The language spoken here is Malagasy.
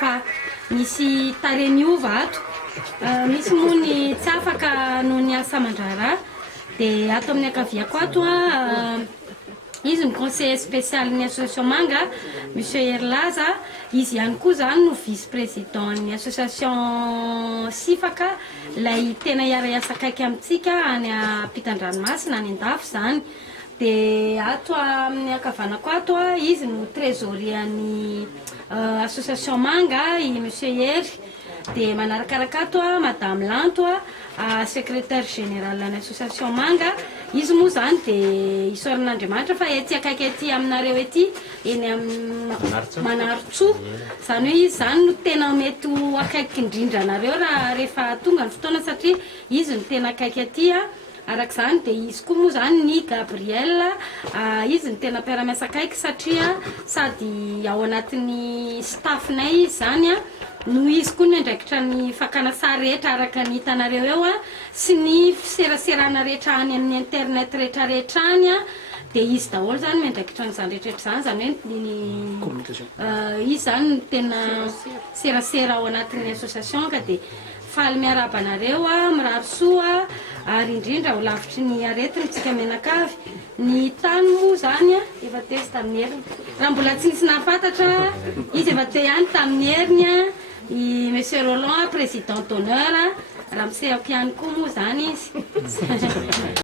fa misy taremiova ato misy moa ny tsy afaka noho ny asa aman-draharaha dia ato amin'ny akaviako ato izy ny conseiller spécial ny association Manga monsieur Herlaza izy ihany koa zany no vice président ny association Sifaka lay tena iara-iasa akaiky amintsika any ampitan-dranomasina any Andafy zany dia ato amin'ny akavanako ato izy no trésorier ny association Manga i monsieur Hery dia manarakaraka ato madame Lanto secrétaire général ny association Manga izy moa zany dia isoran'Andriamanitra fa ety akaiky ety aminareo ety eny amin'ny Manaritsoa zany hoe izy zany no tena mety akaiky indrindra anareo raha rehefa tonga ny fotoana satria izy no tena akaiky ety arak'izany dia izy koa moa zany ny Gabriel izy ny tena mpiara-miasa akaiky satria sady ao anatin'ny staffnay izy zany no izy koa ny andraikitra ny fakana sary rehetra araka ny hitanareo eo sy ny fiseraserana rehetra any amin'ny internet rehetrarehetra any dia izy daholo zany miandraikitra n'izany rehetrarehetra zany hoe izy zany no tena serasera ao anatin'ny association ka dia faly miaraba anareo mirary soa ary indrindra ho lavitry ny aretiny tsika menakavy ny tany moa zany efa tesy tamin'ny heriny raha mbola tsy nisy nahafantatra izy efa te ihany tamin'ny heriny i monsieur Roland président d'honneur raha misehako ihany koa moa zany izy